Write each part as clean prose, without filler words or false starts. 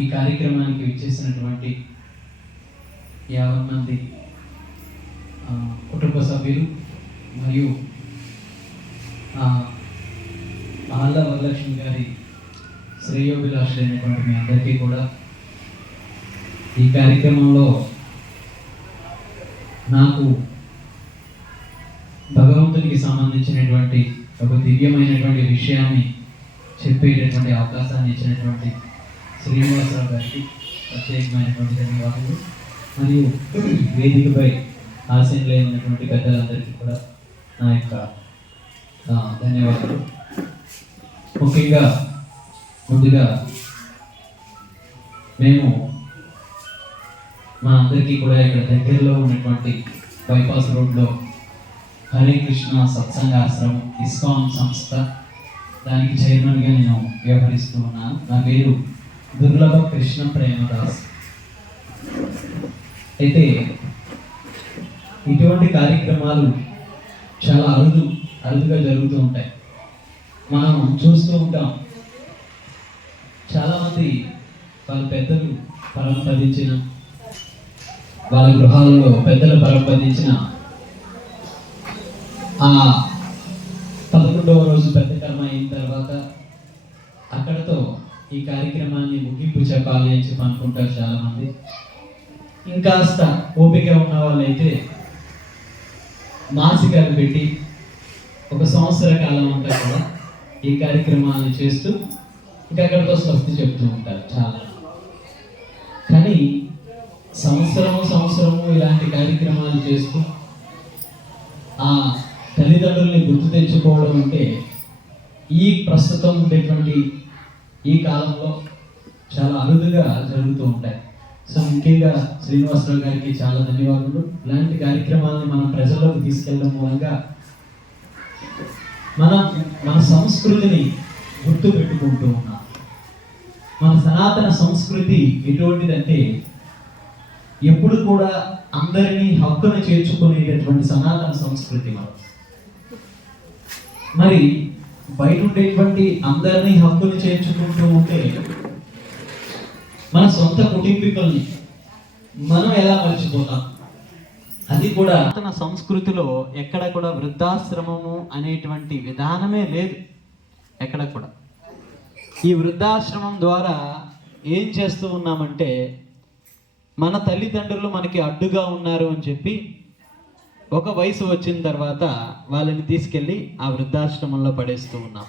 ఈ కార్యక్రమానికి విచ్చేసినటువంటి 50 మంది కుటుంబ సభ్యులు మరియు మహల్లా వరలక్ష్మి గారి శ్రేయోభిలాషులైనటువంటి మీ అందరికీ కూడా ఈ కార్యక్రమంలో నాకు భగవంతునికి సంబంధించినటువంటి ఒక దివ్యమైనటువంటి విషయాన్ని చెప్పేటటువంటి అవకాశాన్ని ఇచ్చినటువంటి శ్రీనివాసరావు గారికి ప్రత్యేకమైనటువంటి ధన్యవాదాలు. మరియు వేదికపై ఆశీనులై ఉన్నటువంటి పెద్దలందరికీ కూడా నా యొక్క ధన్యవాదాలు. ముఖ్యంగా ముందుగా మేము మా అందరికీ కూడా ఇక్కడ దగ్గరలో ఉన్నటువంటి బైపాస్ రోడ్లో హరే కృష్ణ సత్సంగ ఆశ్రమం ఇస్కాన్ సంస్థ, దానికి చైర్మన్గా నేను వ్యవహరిస్తూ ఉన్నాను. నా పేరు దుర్లభ కృష్ణ ప్రేమదాస్. అయితే ఇటువంటి కార్యక్రమాలు చాలా అరుదుగా జరుగుతూ ఉంటాయి. మనం చూస్తూ ఉంటాం, చాలామంది వాళ్ళ పెద్దలు పరంపదించిన, వాళ్ళ గృహాలలో పెద్దలు పరంపదించిన ఆ 11వ రోజు పెద్ద కర్మ అయిన తర్వాత అక్కడతో ఈ కార్యక్రమాన్ని ముగింపు చెప్పాలి అని చెప్పి అనుకుంటారు చాలామంది. ఇంకాస్త ఓపిక ఉన్న వాళ్ళైతే మాసికాలు పెట్టి 1 సంవత్సర కాలం అంతా కూడా ఈ కార్యక్రమాన్ని చేస్తూ ఇంకా అక్కడితో స్వస్తి చెప్తూ ఉంటారు చాలా. కానీ సంవత్సరము ఇలాంటి కార్యక్రమాలు చేస్తూ ఆ తల్లిదండ్రుల్ని గుర్తు తెచ్చుకోవడం అంటే ఈ ప్రస్తుతం ఉండేటువంటి ఈ కాలంలో చాలా అరుదుగా జరుగుతూ ఉంటాయి. సో ముఖ్యంగా శ్రీనివాసరావు గారికి చాలా ధన్యవాదాలు. ఇలాంటి కార్యక్రమాలను మనం ప్రజల్లోకి తీసుకెళ్ళడం మూలంగా మన సంస్కృతిని గుర్తు పెట్టుకుంటూ ఉన్నాం. మన సనాతన సంస్కృతి ఎటువంటిదంటే ఎప్పుడు కూడా అందరినీ హక్కును చేర్చుకునేటటువంటి సనాతన సంస్కృతి మరి బయట ఉండేటువంటి అందరినీ హక్కును చేర్చుకుంటూ ఉంటే మన సొంత కుటుంబీకుల్ని మనం ఎలా మర్చిపోతాం? అది కూడా తన సంస్కృతిలో ఎక్కడ కూడా వృద్ధాశ్రమము అనేటువంటి విధానమే లేదు. ఎక్కడ కూడా ఈ వృద్ధాశ్రమం ద్వారా ఏం చేస్తూ ఉన్నామంటే, మన తల్లిదండ్రులు మనకి అడ్డుగా ఉన్నారు అని చెప్పి ఒక వయసు వచ్చిన తర్వాత వాళ్ళని తీసుకెళ్ళి ఆ వృద్ధాశ్రమంలో పడేస్తూ ఉన్నాం.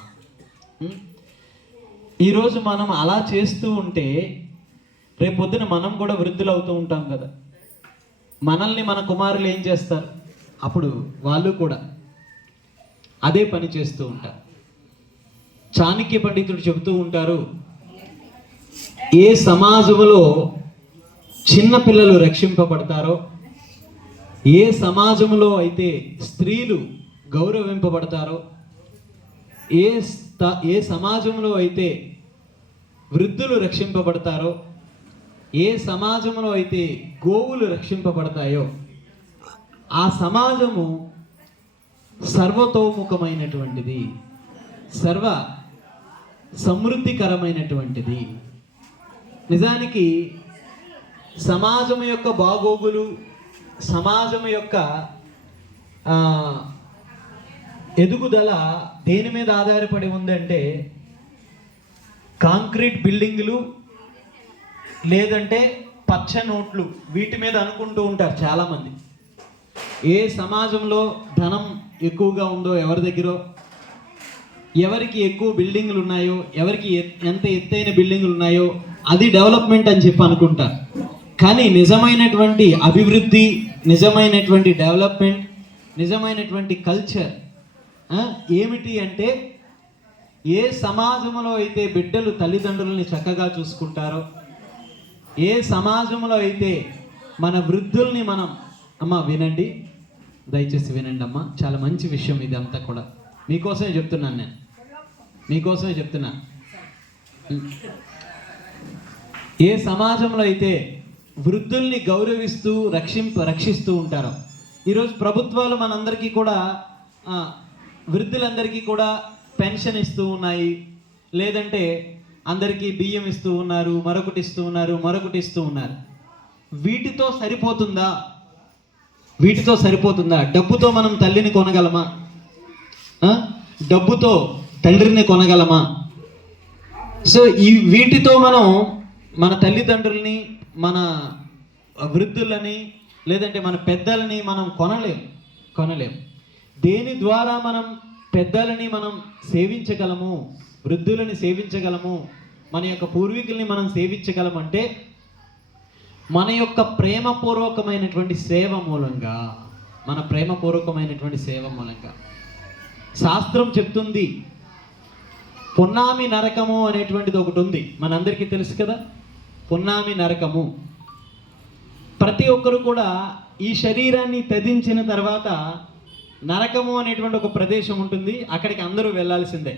ఈరోజు మనం అలా చేస్తూ ఉంటే రేపొద్దున మనం కూడా వృద్ధులు అవుతూ ఉంటాం కదా. మనల్ని మన కుమారులు ఏం చేస్తారు? అప్పుడు వాళ్ళు కూడా అదే పని చేస్తూ ఉంటారు. చాణక్య పండితుడు చెబుతూ ఉంటారు, ఏ సమాజంలో చిన్నపిల్లలు రక్షింపబడతారో, ఏ సమాజంలో అయితే స్త్రీలు గౌరవింపబడతారో, ఏ సమాజంలో అయితే వృద్ధులు రక్షింపబడతారో, ఏ సమాజంలో అయితే గోవులు రక్షింపబడతాయో ఆ సమాజము సర్వతోముఖమైనటువంటిది, సర్వ సమృద్ధికరమైనటువంటిది. నిజానికి సమాజం యొక్క బాగోగులు, సమాజం యొక్క ఎదుగుదల దేని మీద ఆధారపడి ఉందంటే, కాంక్రీట్ బిల్డింగులు లేదంటే పచ్చ నోట్లు, వీటి మీద అనుకుంటూ ఉంటారు చాలామంది. ఏ సమాజంలో ధనం ఎక్కువగా ఉందో, ఎవరి దగ్గర ఎవరికి ఎక్కువ బిల్డింగులు ఉన్నాయో, ఎవరికి ఎంత ఎత్తైన బిల్డింగులు ఉన్నాయో అది డెవలప్మెంట్ అని చెప్పి అనుకుంటారు. కానీ నిజమైనటువంటి అభివృద్ధి, నిజమైనటువంటి డెవలప్మెంట్, నిజమైనటువంటి కల్చర్ ఏమిటి అంటే, ఏ సమాజంలో అయితే బిడ్డలు తల్లిదండ్రులని చక్కగా చూసుకుంటారో, ఏ సమాజంలో అయితే మన వృద్ధుల్ని మనం, అమ్మ వినండి, దయచేసి వినండి అమ్మ, చాలా మంచి విషయం ఇది అంతా కూడా మీకోసమే చెప్తున్నాను, నేను మీకోసమే చెప్తున్నాను. ఏ సమాజంలో అయితే వృద్ధుల్ని గౌరవిస్తూ రక్షిస్తూ ఉంటారో, ఈరోజు ప్రభుత్వాలు మనందరికీ కూడా వృద్ధులందరికీ కూడా పెన్షన్ ఇస్తూ ఉన్నాయి, లేదంటే అందరికీ బియ్యం ఇస్తూ ఉన్నారు, మరొకటి ఇస్తూ ఉన్నారు, మరొకటి ఇస్తూ ఉన్నారు. వీటితో సరిపోతుందా? వీటితో సరిపోతుందా? డబ్బుతో మనం తల్లిని కొనగలమా? డబ్బుతో తండ్రిని కొనగలమా? సో వీటితో మనం మన తల్లిదండ్రుల్ని, మన వృద్ధులని, లేదంటే మన పెద్దలని మనం కొనలేం. దేని ద్వారా మనం పెద్దలని మనం సేవించగలము, వృద్ధులని సేవించగలము, మన యొక్క పూర్వీకుల్ని మనం సేవించగలమంటే మన యొక్క ప్రేమపూర్వకమైనటువంటి సేవ మూలంగా, మన ప్రేమపూర్వకమైనటువంటి సేవ మూలంగా. శాస్త్రం చెప్తుంది, పున్నామి నరకము అనేటువంటిది ఒకటి ఉంది, మనందరికీ తెలుసు కదా. పున్నామి నరకము. ప్రతి ఒక్కరు కూడా ఈ శరీరాన్ని త్యజించిన తర్వాత నరకము అనేటువంటి ఒక ప్రదేశం ఉంటుంది, అక్కడికి అందరూ వెళ్ళాల్సిందే.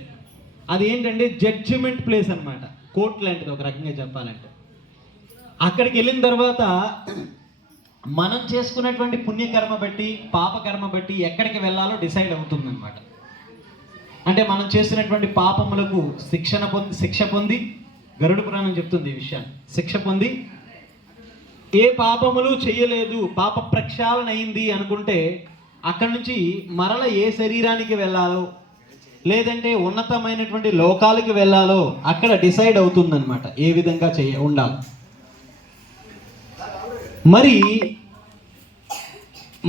అది ఏంటంటే జడ్జిమెంట్ ప్లేస్ అన్నమాట, కోర్టు లాంటిది ఒక రకంగా చెప్పాలంటే. అక్కడికి వెళ్ళిన తర్వాత మనం చేసుకున్నటువంటి పుణ్యకర్మ బట్టి, పాపకర్మ బట్టి ఎక్కడికి వెళ్ళాలో డిసైడ్ అవుతుందన్నమాట. అంటే మనం చేసినటువంటి పాపములకు శిక్ష పొంది గరుడ పురాణం చెప్తుంది ఈ విషయాన్ని. శిక్ష పొంది ఏ పాపములు చేయలేదు, పాప ప్రక్షాళన అయింది అనుకుంటే అక్కడి నుంచి మరల ఏ శరీరానికి వెళ్ళాలో, లేదంటే ఉన్నతమైనటువంటి లోకాలకి వెళ్ళాలో అక్కడ డిసైడ్ అవుతుందన్నమాట, ఏ విధంగా ఉండాలి. మరి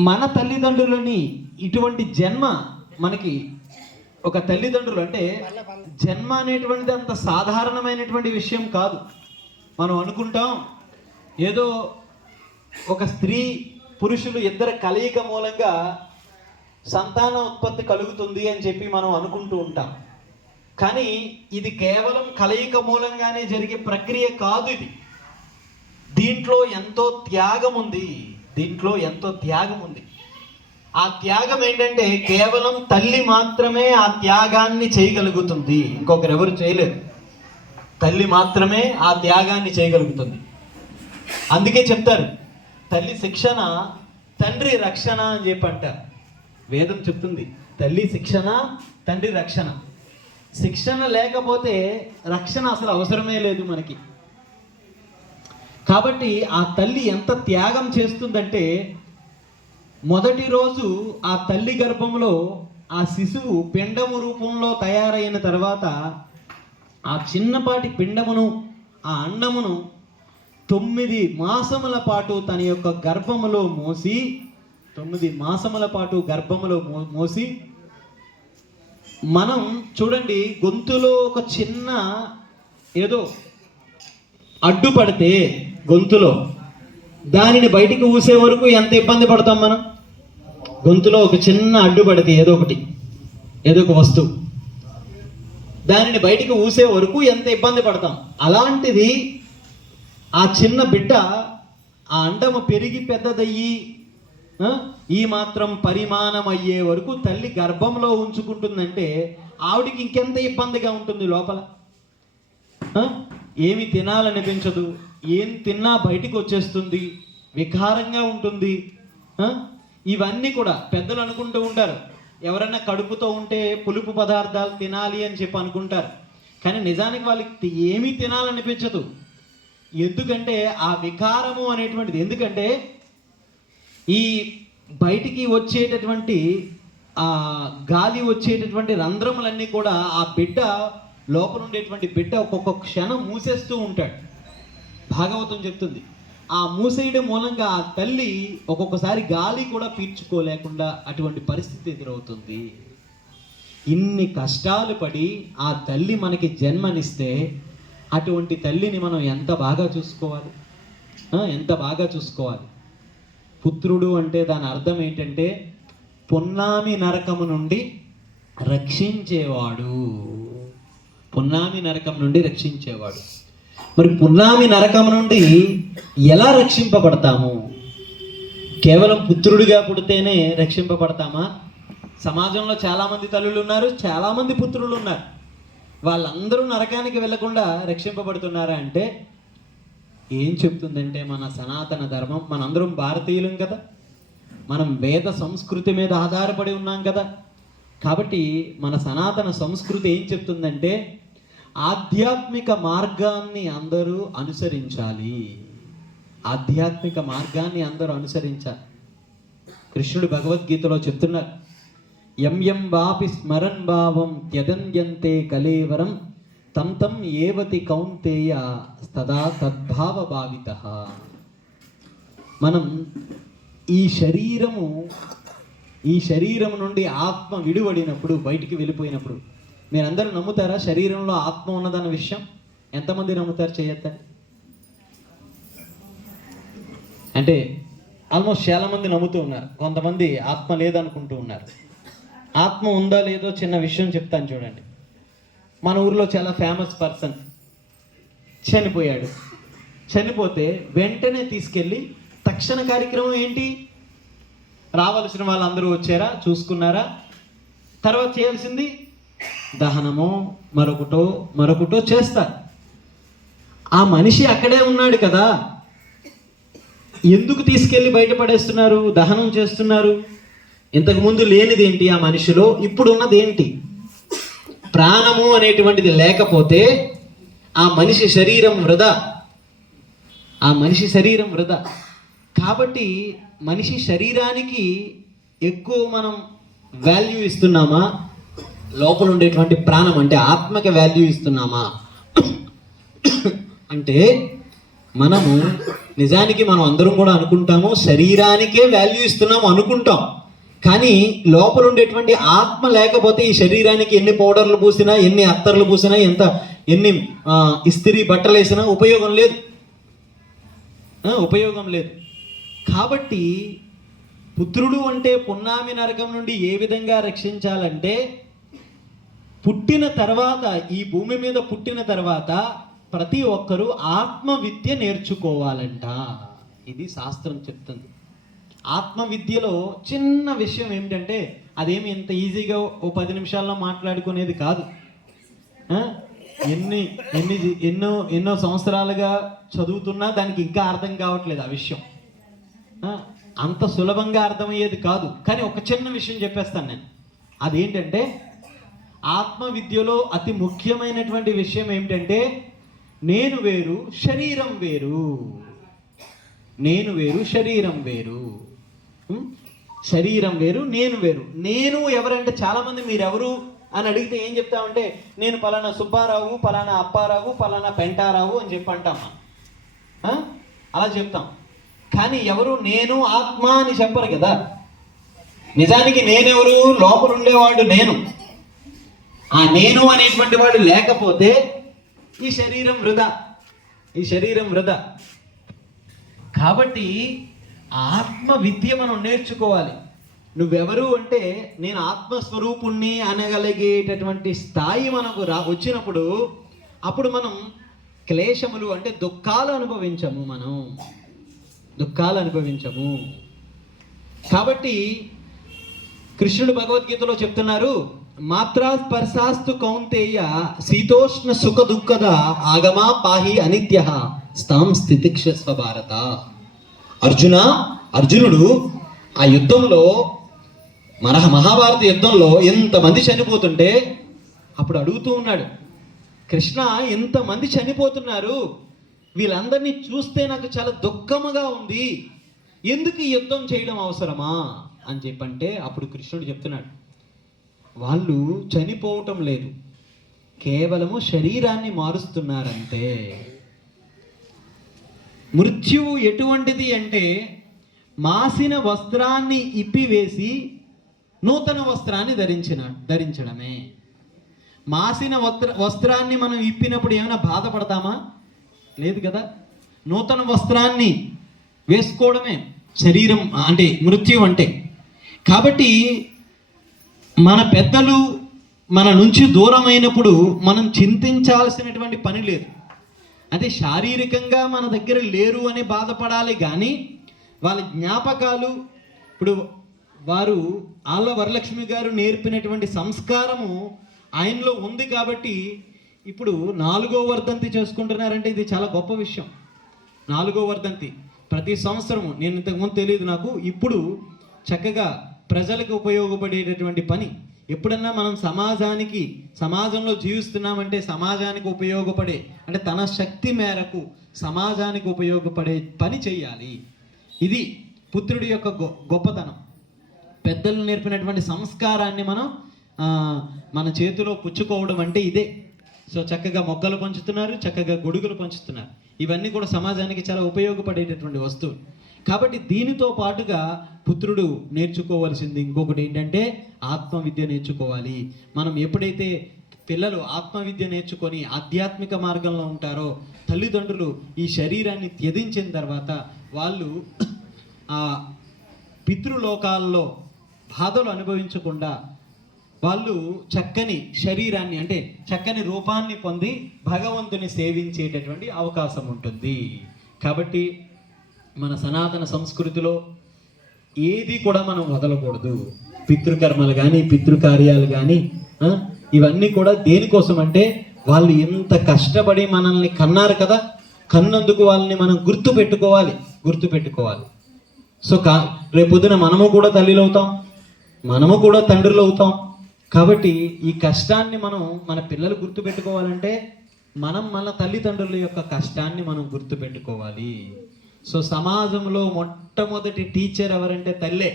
మన తల్లిదండ్రులని ఇటువంటి జన్మ, మనకి ఒక తల్లిదండ్రులు అంటే జన్మ అనేటువంటిది అంత సాధారణమైనటువంటి విషయం కాదు. మనం అనుకుంటాం ఏదో ఒక స్త్రీ పురుషులు ఇద్దరు కలయిక మూలంగా సంతాన ఉత్పత్తి కలుగుతుంది అని చెప్పి మనం అనుకుంటూ ఉంటాం. కానీ ఇది కేవలం కలయిక మూలంగానే జరిగే ప్రక్రియ కాదు. దీంట్లో ఎంతో త్యాగం ఉంది. ఆ త్యాగం ఏంటంటే కేవలం తల్లి మాత్రమే ఆ త్యాగాన్ని చేయగలుగుతుంది, ఇంకొకరు ఎవరు చేయలేరు. తల్లి మాత్రమే ఆ త్యాగాన్ని చేయగలుగుతుంది. అందుకే చెప్తారు, తల్లి శిక్షణ తండ్రి రక్షణ అని చెప్పి అంటారు. వేదం చెప్తుంది, తల్లి శిక్షణ తండ్రి రక్షణ. శిక్షణ లేకపోతే రక్షణ అసలు అవసరమే లేదు మనకి. కాబట్టి ఆ తల్లి ఎంత త్యాగం చేస్తుందంటే, మొదటి రోజు ఆ తల్లి గర్భంలో ఆ శిశువు పిండము రూపంలో తయారైన తర్వాత ఆ చిన్నపాటి పిండమును, ఆ అండమును 9 మాసముల పాటు తన యొక్క గర్భములో మోసి, 9 మాసముల పాటు గర్భములో మోసి, మనం చూడండి గొంతులో ఒక చిన్న ఏదో అడ్డుపడితే గొంతులో, దానిని బయటికి ఊసే వరకు ఎంత ఇబ్బంది పడతాం మనం. గొంతులో ఒక చిన్న అడ్డుపడితే ఏదో ఒక వస్తువు, దానిని బయటికి ఊసే వరకు ఎంత ఇబ్బంది పడతాం. అలాంటిది ఆ చిన్న బిడ్డ ఆ అండము పెరిగి పెద్దదయ్యి ఈ మాత్రం పరిమాణం అయ్యే వరకు తల్లి గర్భంలో ఉంచుకుంటుందంటే ఆవిడికి ఇంకెంత ఇబ్బందిగా ఉంటుంది లోపల. ఏమి తినాలనిపించదు, ఏం తిన్నా బయటికి వచ్చేస్తుంది, వికారంగా ఉంటుంది. ఇవన్నీ కూడా పెద్దలు అనుకుంటూ ఉంటారు, ఎవరైనా కడుపుతో ఉంటే పులుపు పదార్థాలు తినాలి అని చెప్పి అనుకుంటారు. కానీ నిజానికి వాళ్ళకి ఏమీ తినాలనిపించదు. ఎందుకంటే ఆ వికారము అనేటువంటిది, ఎందుకంటే ఈ బయటికి వచ్చేటటువంటి ఆ గాలి వచ్చేటటువంటి రంధ్రములన్నీ కూడా ఆ బిడ్డ లోపల ఉండేటువంటి బిడ్డ ఒక్కొక్క క్షణం మూసేస్తూ ఉంటాడు. భాగవతం చెప్తుంది, ఆ మూసేయడం మూలంగా ఆ తల్లి ఒక్కొక్కసారి గాలి కూడా పీల్చుకోలేకుండా అటువంటి పరిస్థితి ఎదురవుతుంది. ఇన్ని కష్టాలు పడి ఆ తల్లి మనకి జన్మనిస్తే అటువంటి తల్లిని మనం ఎంత బాగా చూసుకోవాలి. పుత్రుడు అంటే దాని అర్థం ఏంటంటే పున్నామి నరకము నుండి రక్షించేవాడు. మరి పున్నామి నరకం నుండి ఎలా రక్షింపబడతాము? కేవలం పుత్రుడిగా పుడితేనే రక్షింపబడతామా? సమాజంలో చాలామంది తల్లులు ఉన్నారు, చాలామంది పుత్రులు ఉన్నారు. వాళ్ళందరూ నరకానికి వెళ్లకుండా రక్షింపబడుతున్నారా అంటే ఏం చెప్తుందంటే మన సనాతన ధర్మం, మనందరం భారతీయులం కదా, మనం వేద సంస్కృతి మీద ఆధారపడి ఉన్నాం కదా. కాబట్టి మన సనాతన సంస్కృతి ఏం చెప్తుందంటే ఆధ్యాత్మిక మార్గాన్ని అందరూ అనుసరించాలి. ఆధ్యాత్మిక మార్గాన్ని అందరూ అనుసరించాలి. కృష్ణుడు భగవద్గీతలో చెప్తున్నారు, యం యం వాపి స్మరన్ భావం త్యజంత్యంతే కలేవరం తం తం ఏవతి కౌంతేయ తదా తద్భావ భావితః. మనం ఈ శరీరము నుండి ఆత్మ విడివడినప్పుడు, బయటికి వెళ్ళిపోయినప్పుడు, మీరందరూ నమ్ముతారా శరీరంలో ఆత్మ ఉన్నదన్న విషయం? ఎంతమంది నమ్ముతారు? చేయొద్దండి. అంటే ఆల్మోస్ట్ చాలా మంది నమ్ముతూ ఉన్నారు. కొంతమంది ఆత్మ లేదనుకుంటూ ఉన్నారు. ఆత్మ ఉందా లేదో చిన్న విషయం చెప్తాను చూడండి. మన ఊర్లో చాలా ఫేమస్ పర్సన్ చనిపోయాడు. చనిపోతే వెంటనే తీసుకెళ్ళి తక్షణ కార్యక్రమం ఏంటి? రావాల్సిన వాళ్ళందరూ వచ్చారా, చూసుకున్నారా? తర్వాత చేయాల్సింది దహనమో మరొకటో చేస్తారు. ఆ మనిషి అక్కడే ఉన్నాడు కదా, ఎందుకు తీసుకెళ్ళి బయటపడేస్తున్నారు, దహనం చేస్తున్నారు? ఇంతకుముందు లేనిది ఏంటి ఆ మనిషిలో, ఇప్పుడు ఉన్నది ఏంటి? ప్రాణము అనేటువంటిది లేకపోతే ఆ మనిషి శరీరం వృధా. కాబట్టి మనిషి శరీరానికి ఎక్కువ మనం వాల్యూ ఇస్తున్నామా, లోపల ఉండేటువంటి ప్రాణం అంటే ఆత్మకి వాల్యూ ఇస్తున్నామా? అంటే మనము నిజానికి మనం అందరం కూడా అనుకుంటాము శరీరానికే వాల్యూ ఇస్తున్నాము అనుకుంటాం, కానీ లోపల ఉండేటువంటి ఆత్మ లేకపోతే ఈ శరీరానికి ఎన్ని పౌడర్లు పూసినా, ఎన్ని అత్తర్లు పూసినా, ఎన్ని ఇస్త్రీ బట్టలు వేసినా ఉపయోగం లేదు. కాబట్టి పుత్రుడు అంటే పున్నామి నరకం నుండి ఏ విధంగా రక్షించాలంటే, పుట్టిన తర్వాత, ఈ భూమి మీద పుట్టిన తర్వాత ప్రతి ఒక్కరూ ఆత్మ విద్య నేర్చుకోవాలంట. ఇది శాస్త్రం చెప్తుంది. ఆత్మ విద్యలో చిన్న విషయం ఏమిటంటే, అదేమి ఎంత ఈజీగా ఓ 10 నిమిషాల్లో మాట్లాడుకునేది కాదు. ఎన్నో సంవత్సరాలుగా చదువుతున్నా దానికి ఇంకా అర్థం కావట్లేదు ఆ విషయం. అంత సులభంగా అర్థమయ్యేది కాదు. కానీ ఒక చిన్న విషయం చెప్పేస్తాను నేను. అదేంటంటే, ఆత్మ విద్యలో అతి ముఖ్యమైనటువంటి విషయం ఏమిటంటే, నేను వేరు శరీరం వేరు. శరీరం వేరు, నేను వేరు. నేను ఎవరంటే, చాలామంది మీరెవరు అని అడిగితే ఏం చెప్తామంటే, నేను పలానా సుబ్బారావు, పలానా అప్పారావు, పలానా పెంటారావు అని చెప్పి అంటాం. అలా చెప్తాం. కానీ ఎవరు నేను ఆత్మ అని చెప్పరు కదా. నిజానికి నేనెవరు? లోపల ఉండేవాడు నేను. ఆ నేను అనేటువంటి వాడు లేకపోతే ఈ శరీరం వృధా. కాబట్టి ఆత్మ విద్య మనం నేర్చుకోవాలి. నువ్వెవరు అంటే, నేను ఆత్మస్వరూపుణ్ణి అనగలిగేటటువంటి స్థాయి మనకు వచ్చినప్పుడు, అప్పుడు మనం క్లేశములు అంటే దుఃఖాలు అనుభవించము. కాబట్టి కృష్ణుడు భగవద్గీతలో చెప్తున్నారు, మాత్రా స్పర్శాస్తు కౌంతేయ శీతోష్ణ సుఖ దుఃఖద ఆగమా పాహి అనిత్య స్థాం స్థితిక్షస్వ భారత. అర్జునుడు ఆ యుద్ధంలో, మహాభారత యుద్ధంలో ఎంతమంది చనిపోతుంటే అప్పుడు అడుగుతూ ఉన్నాడు, కృష్ణ ఎంతమంది చనిపోతున్నారు, వీళ్ళందరినీ చూస్తే నాకు చాలా దుఃఖముగా ఉంది, ఎందుకు ఈ యుద్ధం చేయడం అవసరమా అని చెప్పంటే, అప్పుడు కృష్ణుడు చెప్తున్నాడు, వాళ్ళు చనిపోవటం లేదు, కేవలము శరీరాన్ని మారుస్తున్నారంటే. మృత్యువు ఎటువంటిది అంటే, మాసిన వస్త్రాన్ని ఇప్పివేసి నూతన వస్త్రాన్ని ధరించడమే. మాసిన వస్త్రాన్ని మనం ఇప్పినప్పుడు ఏమైనా బాధపడతామా? లేదు కదా. నూతన వస్త్రాన్ని వేసుకోవడమే శరీరం అంటే మృత్యు అంటే. కాబట్టి మన పెద్దలు మన నుంచి దూరమైనప్పుడు మనం చింతించాల్సినటువంటి పని లేదు. అదే శారీరకంగా మన దగ్గర లేరు అని బాధపడాలి, కానీ వాళ్ళ జ్ఞాపకాలు, ఇప్పుడు వారు ఆళ్ళ వరలక్ష్మి గారు నేర్పినటువంటి సంస్కారము ఆయనలో ఉంది కాబట్టి ఇప్పుడు 4వ వర్ధంతి చేసుకుంటున్నారంటే ఇది చాలా గొప్ప విషయం. 4వ వర్ధంతి ప్రతి సంవత్సరము, నేను ఇంతకుముందు తెలియదు నాకు, ఇప్పుడు చక్కగా ప్రజలకు ఉపయోగపడేటటువంటి పని. ఎప్పుడన్నా మనం సమాజంలో జీవిస్తున్నామంటే సమాజానికి ఉపయోగపడే, అంటే తన శక్తి మేరకు సమాజానికి ఉపయోగపడే పని చేయాలి. ఇది పుత్రుడి యొక్క గొప్పతనం. పెద్దలు నేర్పినటువంటి సంస్కారాన్ని మనం మన చేతిలో పుచ్చుకోవడం అంటే ఇదే. సో చక్కగా మొక్కలు పంచుతున్నారు, చక్కగా గొడుగులు పంచుతున్నారు. ఇవన్నీ కూడా సమాజానికి చాలా ఉపయోగపడేటటువంటి వస్తువులు. కాబట్టి దీనితో పాటుగా పుత్రుడు నేర్చుకోవాల్సింది ఇంకొకటి ఏంటంటే ఆత్మవిద్య నేర్చుకోవాలి. మనం ఎప్పుడైతే పిల్లలు ఆత్మవిద్య నేర్చుకొని ఆధ్యాత్మిక మార్గంలో ఉంటారో, తల్లిదండ్రులు ఈ శరీరాన్ని త్యజించిన తర్వాత వాళ్ళు ఆ పితృలోకాల్లో బాధలు అనుభవించకుండా వాళ్ళు చక్కని శరీరాన్ని, అంటే చక్కని రూపాన్ని పొంది భగవంతుని సేవించేటటువంటి అవకాశం ఉంటుంది. కాబట్టి మన సనాతన సంస్కృతిలో ఏది కూడా మనం వదలకూడదు. పితృకర్మలు కానీ పితృకార్యాలు కానీ ఇవన్నీ కూడా దేనికోసం అంటే వాళ్ళు ఎంత కష్టపడి మనల్ని కన్నారు కదా, కన్నందుకు వాళ్ళని మనం గుర్తుపెట్టుకోవాలి. సో రేపొద్దున మనము కూడా తల్లిలు అవుతాం, మనము కూడా తండ్రులు అవుతాం. కాబట్టి ఈ కష్టాన్ని మనం మన పిల్లలు గుర్తుపెట్టుకోవాలంటే మనం మన తల్లిదండ్రుల యొక్క కష్టాన్ని మనం గుర్తుపెట్టుకోవాలి. సో సమాజంలో మొట్టమొదటి టీచర్ ఎవరంటే తల్లే.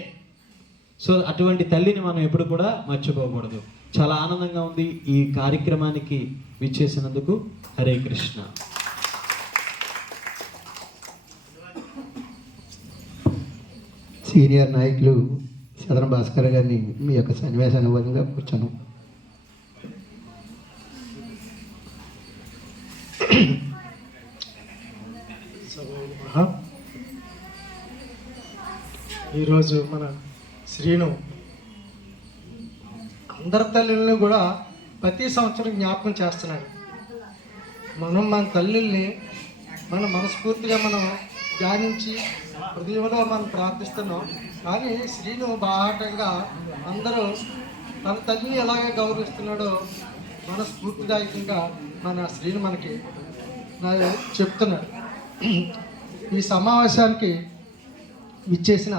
సో అటువంటి తల్లిని మనం ఎప్పుడు కూడా మర్చిపోకూడదు. చాలా ఆనందంగా ఉంది ఈ కార్యక్రమానికి విచ్చేసినందుకు. హరే కృష్ణ. సీనియర్ నాయకులు సదరం భాస్కర్ గారిని మీ యొక్క సన్నివేశానుభవంగా కూర్చోను. ఈరోజు మన శ్రీను అందరి తల్లుల్ని కూడా ప్రతి సంవత్సరం జ్ఞాపకం చేస్తున్నాడు. మన తల్లుల్ని మనం మనస్ఫూర్తిగా మనం ధ్యానించి హృదయంలో మనం ప్రార్థిస్తున్నాం. కానీ శ్రీను బాహాటంగా అందరూ తన తల్లిని ఎలాగే గౌరవిస్తున్నాడో మనస్ఫూర్తిదాయకంగా మన శ్రీను మనకి చెప్తున్నాడు. ఈ సమావేశానికి విచ్చేసిన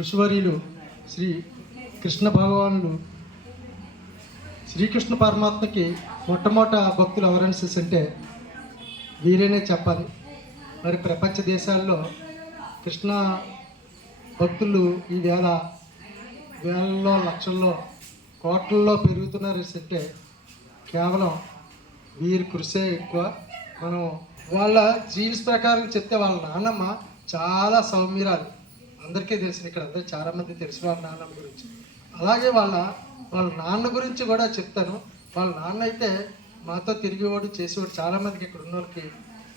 ఋషివర్యులు శ్రీ కృష్ణ భగవానుడు, శ్రీకృష్ణ పరమాత్మకి మొట్టమొదట భక్తులు ఎవరైనా అంటే వీరేనే చెప్పాలి. మరి ప్రపంచ దేశాల్లో కృష్ణ భక్తులు ఈ వేలలో లక్షల్లో కోట్లలో పెరుగుతున్నారు అంటే కేవలం వీరి కృషే ఎక్కువ. మనం వాళ్ళ జీన్స్ ప్రకారం చెప్తే వాళ్ళ నాన్నమ్మ చాలా సౌమ్యురాలు, అందరికీ తెలిసిన, ఇక్కడ అందరూ చాలామంది తెలిసిన వాళ్ళ నాన్నమ్మ గురించి. అలాగే వాళ్ళ నాన్న గురించి కూడా చెప్తాను. వాళ్ళ నాన్న అయితే మాతో తిరిగేవాడు, చేసేవాడు. చాలామందికి ఇక్కడ ఉన్న వాళ్ళకి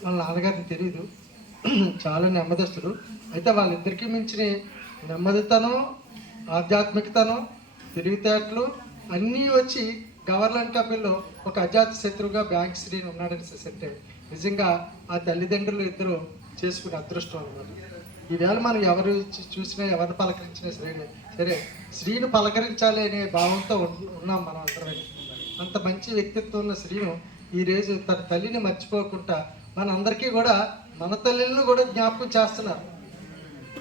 వాళ్ళ నాన్నగారిని తెలియదు, చాలా నెమ్మదస్తుడు. అయితే వాళ్ళిద్దరికీ మించిన నెమ్మదితనం, ఆధ్యాత్మికతనం, తెలివితేటలు అన్నీ వచ్చి గవర్నమెంట్ కంపెనీలో ఒక అజాత శత్రువుగా బ్యాంక్ శ్రీని ఉన్నాడని అంటే నిజంగా ఆ తల్లిదండ్రులు ఇద్దరు చేసుకునే అదృష్టం అన్నమాట. ఈవేళ మనం ఎవరు చూసినా ఎవరిని పలకరించినా సరే శ్రీను పలకరించాలి అనే భావంతో ఉన్నాం మనం అందరం. అంత మంచి వ్యక్తిత్వం ఉన్న శ్రీను ఈరోజు తన తల్లిని మర్చిపోకుండా మనందరికీ కూడా మన తల్లిని కూడా జ్ఞాపకం చేస్తున్నారు.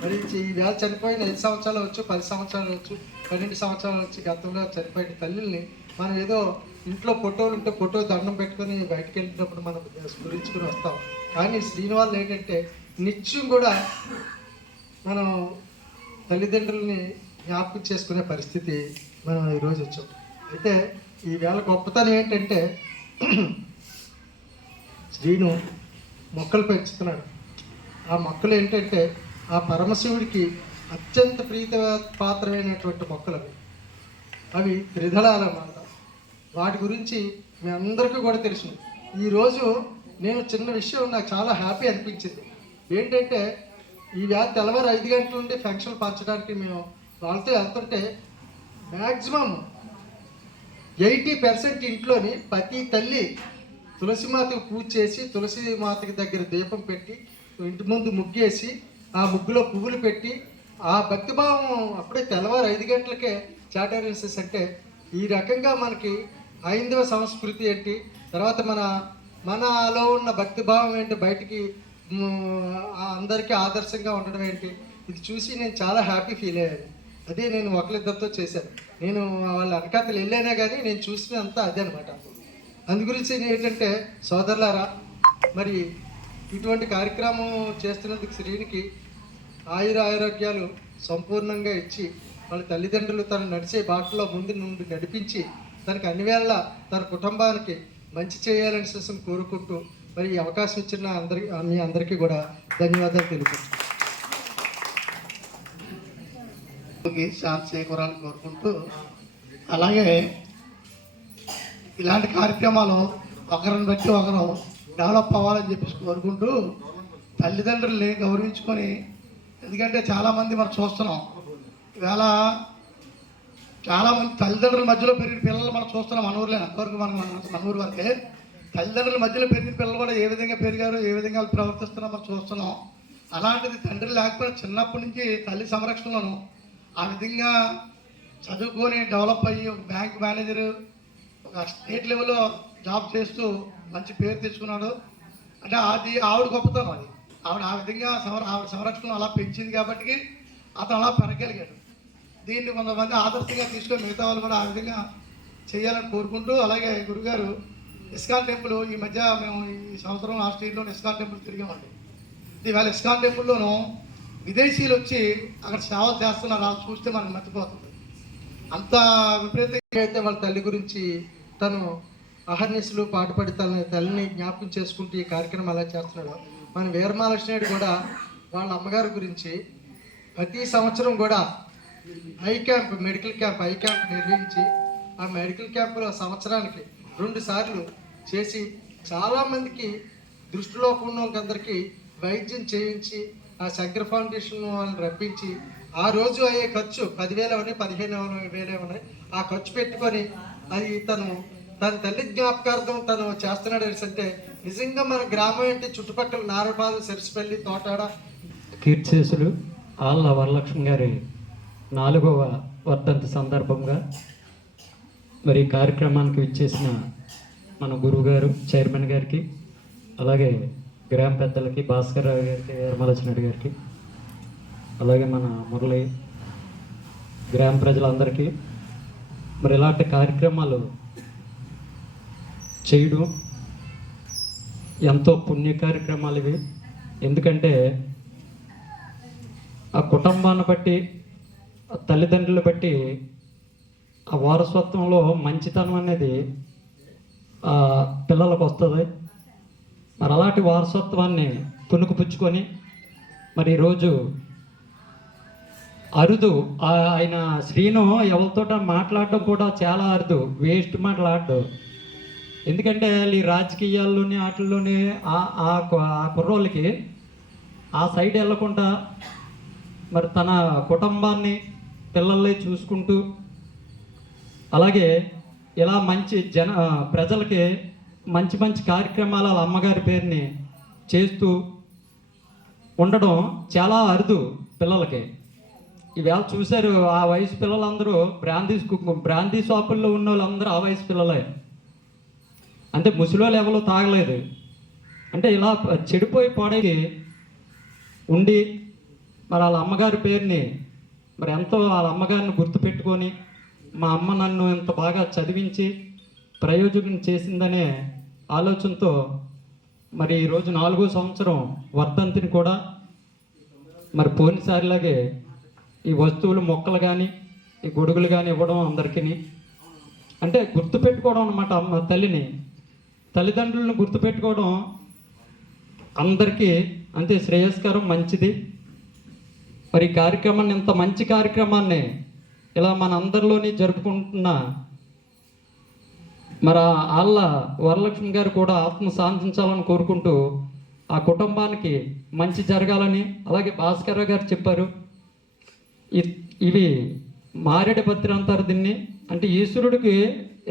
మరి ఈవేళ చనిపోయిన 5 సంవత్సరాలు వచ్చు, 10 సంవత్సరాలు వచ్చు, 12 సంవత్సరాలు వచ్చి గతంలో చనిపోయిన తల్లిని మనం ఏదో ఇంట్లో ఫోటోలు ఉంటే ఫోటో దండం పెట్టుకొని బయటకు వెళ్ళినప్పుడు మనం స్మరించుకుని వస్తాం. కానీ శ్రీనివాళ్ళు ఏంటంటే నిత్యం కూడా మనం తల్లిదండ్రులని జ్ఞాపకం చేసుకునే పరిస్థితి మనం ఈరోజు వచ్చాం. అయితే ఈవేళ గొప్పతనం ఏంటంటే శ్రీను మొక్కలు పెంచుతున్నాడు. ఆ మొక్కలు ఏంటంటే ఆ పరమశివుడికి అత్యంత పాత్రమైనటువంటి మొక్కలు అవి త్రిదళాలు అన్నమాట. వాటి గురించి మీ అందరికీ కూడా తెలుసు. ఈరోజు నేను చిన్న విషయం నాకు చాలా హ్యాపీ అనిపించింది. ఏంటంటే ఈవేళ తెల్లవారు 5 గంటల నుండి ఫంక్షన్లు పంచడానికి మేము వాళ్ళతో వెళ్తుంటే మ్యాక్సిమం 80% ఇంట్లోని ప్రతి తల్లి తులసి మాతకు పూజ చేసి తులసి మాతకి దగ్గర దీపం పెట్టి ఇంటి ముందు ముగ్గేసి ఆ ముగ్గులో పువ్వులు పెట్టి ఆ భక్తిభావం అప్పుడే తెల్లవారు 5 గంటలకే చాటారెన్సెస్ అంటే ఈ రకంగా మనకి హైందవ సంస్కృతి ఏంటి, తర్వాత మనలో ఉన్న భక్తిభావం ఏంటి, బయటికి అందరికీ ఆదర్శంగా ఉండడం ఏంటి, ఇది చూసి నేను చాలా హ్యాపీ ఫీల్ అయ్యాను. అదే నేను ఒకరిద్దరితో చేశాను. నేను వాళ్ళ వెనకాతలు వెళ్ళానే కానీ నేను చూసినంత అదే అనమాట. అందు గురించి ఏంటంటే సోదరులారా, మరి ఇటువంటి కార్యక్రమం చేస్తున్నందుకు శ్రీనికి ఆయురారోగ్యాలు సంపూర్ణంగా ఇచ్చి వాళ్ళ తల్లిదండ్రులు తను నడిచే బాటలో ముందు నుండి నడిపించి తనకు అన్ని వేళ తన కుటుంబానికి మంచి చేయాలని కోసం కోరుకుంటూ మరి ఈ అవకాశం ఇచ్చిన మీ అందరికీ కూడా ధన్యవాదాలు తెలుపుతున్నాను. శాంతి చేకూరాలని కోరుకుంటూ, అలాగే ఇలాంటి కార్యక్రమాలు ఒకరిని బట్టి ఒకరు డెవలప్ అవ్వాలని చెప్పేసి కోరుకుంటూ, తల్లిదండ్రుల్ని గౌరవించుకొని, ఎందుకంటే చాలామంది మనం చూస్తున్నాం ఇవాళ చాలామంది తల్లిదండ్రుల మధ్యలో పెరిగిన పిల్లలు మనం చూస్తున్నాం. మన ఊర్లో అంతవరకు మన ఊరు వరకే తల్లిదండ్రుల మధ్యలో పెరిగిన పిల్లలు కూడా ఏ విధంగా పెరిగారు, ఏ విధంగా వాళ్ళు ప్రవర్తిస్తున్నారో మనం చూస్తున్నాం. అలాంటిది తండ్రి లేకపోయినా చిన్నప్పటి నుంచి తల్లి సంరక్షణలోను ఆ విధంగా చదువుకొని డెవలప్ అయ్యి ఒక బ్యాంక్ మేనేజరు, ఒక స్టేట్ లెవెల్లో జాబ్ చేస్తూ మంచి పేరు తెచ్చుకున్నాడు. అంటే అది ఆవిడ గొప్పతనం. అది ఆవిడ ఆ విధంగా ఆవిడ సంరక్షణ అలా పెంచింది కాబట్టి అతను అలా పెరగలిగాడు. దీన్ని కొంతమంది ఆదర్శంగా తీసుకొని మిగతా వాళ్ళు కూడా ఆ విధంగా చేయాలని కోరుకుంటూ, అలాగే గురుగారు ఇస్కాన్ టెంపుల్ ఈ మధ్య మేము ఈ సంవత్సరం లాస్ట్ ఇయర్లో ఇస్కాన్ టెంపుల్ తిరిగామండి. ఇవాళ ఇస్కాన్ టెంపుల్లోనూ విదేశీయులు వచ్చి అక్కడ సేవలు చేస్తున్నారు. వాళ్ళు చూస్తే మనకు మర్చిపోతుంది. అంత విపరీతంగా అయితే వాళ్ళ తల్లి గురించి తను అహర్నిశలు పాటుపడి తల్లిని జ్ఞాపకం చేసుకుంటూ ఈ కార్యక్రమం ఎలా చేస్తున్నాడు. మన వీరమహాలక్ష్మి కూడా వాళ్ళ అమ్మగారి గురించి ప్రతి సంవత్సరం కూడా మెడికల్ క్యాంప్ నిర్వహించి ఆ మెడికల్ క్యాంపులో సంవత్సరానికి 2 సార్లు చేసి చాలామందికి దృష్టిలోపం ఉన్న వాళ్ళందరికీ వైద్యం చేయించి ఆ శంకర్ ఫౌండేషన్ వాళ్ళని రప్పించి ఆ రోజు అయ్యే ఖర్చు 10,000 అని 15,000 అని ఆ ఖర్చు పెట్టుకొని అది తన తల్లి జ్ఞాపకార్థం తను చేస్తున్నాడు అంటే నిజంగా మన గ్రామం ఏంటి చుట్టుపక్కల నారపాలు, సెరిసిపల్లి, తోటాడ కీర్తిశేషులు ఆళ్ళ వరలక్ష్మి గారి 4వ వర్ధంతి సందర్భంగా మరి ఈ కార్యక్రమానికి విచ్చేసిన మన గురువు గారు, చైర్మన్ గారికి, అలాగే గ్రామ పెద్దలకి, భాస్కర్ రావు గారికి, వీరమలక్ష్మి గారికి, అలాగే మన మురళి, గ్రామ ప్రజలందరికీ మరి ఇలాంటి కార్యక్రమాలు చేయడం ఎంతో పుణ్య కార్యక్రమాలు ఇవి. ఎందుకంటే ఆ కుటుంబాన్ని బట్టి, ఆ తల్లిదండ్రులు బట్టి ఆ వారసత్వంలో మంచితనం అనేది పిల్లలకు వస్తుంది. మరి అలాంటి వారసత్వాన్ని పుణుకుపుచ్చుకొని మరి ఈరోజు అరుదు ఆయన శ్రీను ఎవరితో మాట్లాడడం కూడా చాలా అరుదు, వేస్ట్ మాట్లాడడం. ఎందుకంటే ఈ రాజకీయాల్లోనే వాటిల్లోనే ఆ కుర్రోళ్ళకి ఆ సైడ్ వెళ్ళకుండా మరి తన కుటుంబాన్ని, పిల్లల్ని చూసుకుంటూ, అలాగే ఇలా మంచి ప్రజలకి మంచి మంచి కార్యక్రమాలు వాళ్ళ అమ్మగారి పేరుని చేస్తూ ఉండడం చాలా అరుదు పిల్లలకి. ఈవేళ చూశారు ఆ వయసు పిల్లలందరూ బ్రాందీ షాపుల్లో ఉన్న వాళ్ళందరూ ఆ వయసు పిల్లలే. అంటే ముసలోళ్ళు ఎవరో తాగలేదు. అంటే ఇలా చెడిపోయి పాడేది ఉండి మరి వాళ్ళ అమ్మగారి పేరుని మరి ఎంతో వాళ్ళ అమ్మగారిని గుర్తుపెట్టుకొని మా అమ్మ నన్ను ఇంత బాగా చదివించి ప్రయోజనం చేసిందనే ఆలోచనతో మరి ఈరోజు 4వ సంవత్సరం వర్ధంతిని కూడా మరి పోయినసారిలాగే ఈ వస్తువులు, మొక్కలు కానీ ఈ గొడుగులు కానీ ఇవ్వడం అందరికీ అంటే గుర్తుపెట్టుకోవడం అన్నమాట. అమ్మ తల్లిదండ్రులను గుర్తుపెట్టుకోవడం అందరికీ అంతే శ్రేయస్కరం, మంచిది. మరి ఈ కార్యక్రమాన్ని, ఇంత మంచి కార్యక్రమాన్ని ఇలా మన అందరిలోని జరుపుకుంటున్న మరి ఆళ్ళ వరలక్ష్మి గారు కూడా ఆత్మ శాంతించాలని కోరుకుంటూ ఆ కుటుంబానికి మంచి జరగాలని, అలాగే భాస్కర్ గారు చెప్పారు ఇవి మారేడు పత్రి అంటారు దీన్ని. అంటే ఈశ్వరుడికి